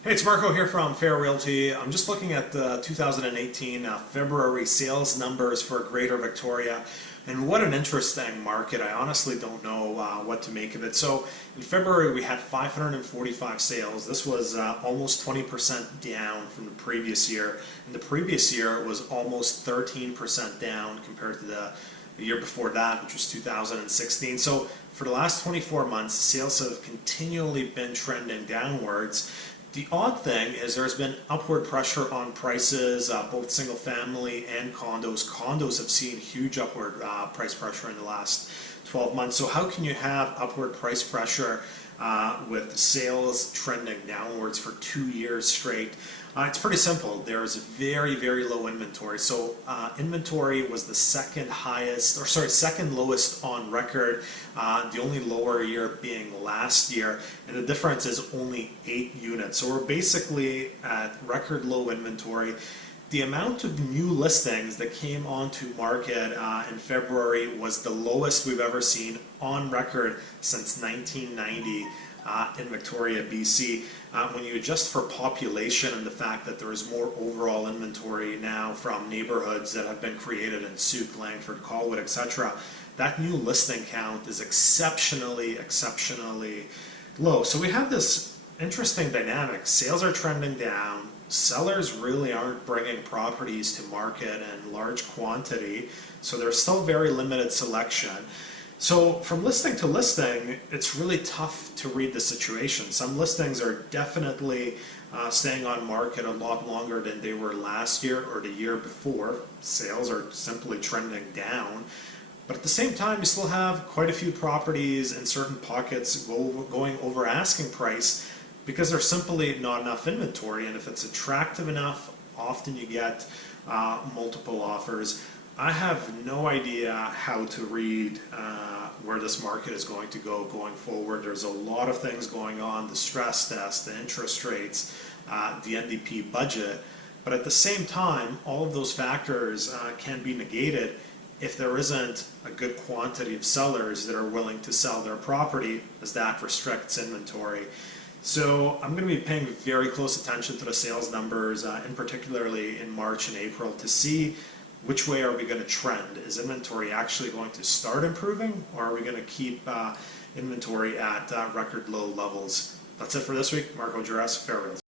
Hey, it's Marko here from Realty. I'm just looking at the 2018 February sales numbers for Greater Victoria, and what an interesting market. I honestly don't know what to make of it. So in February we had 545 sales. This was almost 20% down from the previous year, and the previous year was almost 13% down compared to the year before that, which was 2016. So for the last 24 months, sales have continually been trending downwards. The odd thing is there's been upward pressure on prices, both single family and condos. Condos have seen huge upward price pressure in the last 12 months. So how can you have upward price pressure with sales trending downwards for 2 years straight? It's pretty simple. There's very, very low inventory. So inventory was the second lowest on record, the only lower year being last year, and the difference is only 8 units. So we're basically at record low inventory. The amount of new listings that came onto market in February was the lowest we've ever seen on record since 1990 in Victoria, BC. When you adjust for population and the fact that there is more overall inventory now from neighborhoods that have been created in Souk, Langford, Colwood, etc., that new listing count is exceptionally low. So we have this interesting dynamic. Sales are trending down. Sellers really aren't bringing properties to market in large quantity, so there's still very limited selection. So from listing to listing, it's really tough to read the situation. Some listings are definitely staying on market a lot longer than they were last year or the year before. Sales are simply trending down. But at the same time, you still have quite a few properties in certain pockets going over asking price because there's simply not enough inventory. And if it's attractive enough, often you get multiple offers. I have no idea how to read where this market is going to go going forward. There's a lot of things going on, the stress test, the interest rates, the NDP budget, but at the same time, all of those factors can be negated if there isn't a good quantity of sellers that are willing to sell their property, as that restricts inventory. So I'm going to be paying very close attention to the sales numbers, in particularly in March and April, to see which way are we going to trend. Is inventory actually going to start improving, or are we going to keep inventory at record low levels? That's it for this week. Marko, Juras, Realty.